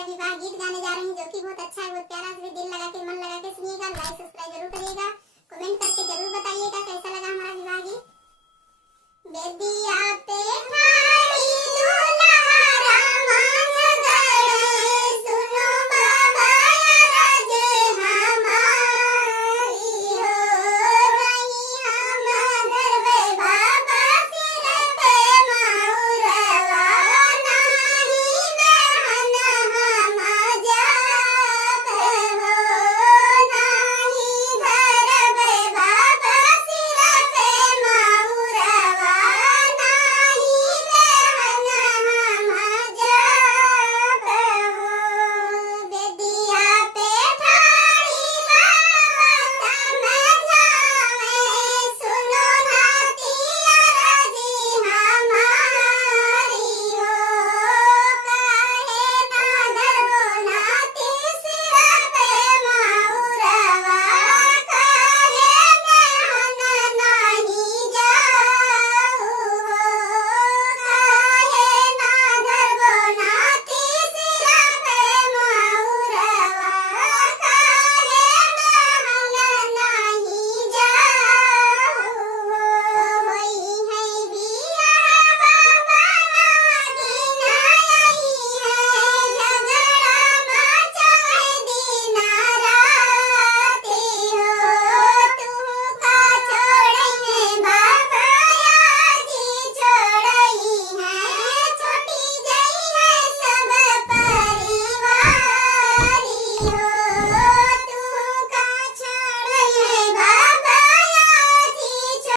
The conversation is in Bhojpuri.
का विवाह गीत गाने जा रही हूँ, जो कि बहुत अच्छा है, बहुत प्यारा है। दिल लगा के, मन लगा के सुनिएगा, लाइक सब्सक्राइब जरूर करिएगा, कमेंट करके जरूर बताइएगा कैसा लगा हमारा विवाह गीत। बेदिया पे ठाई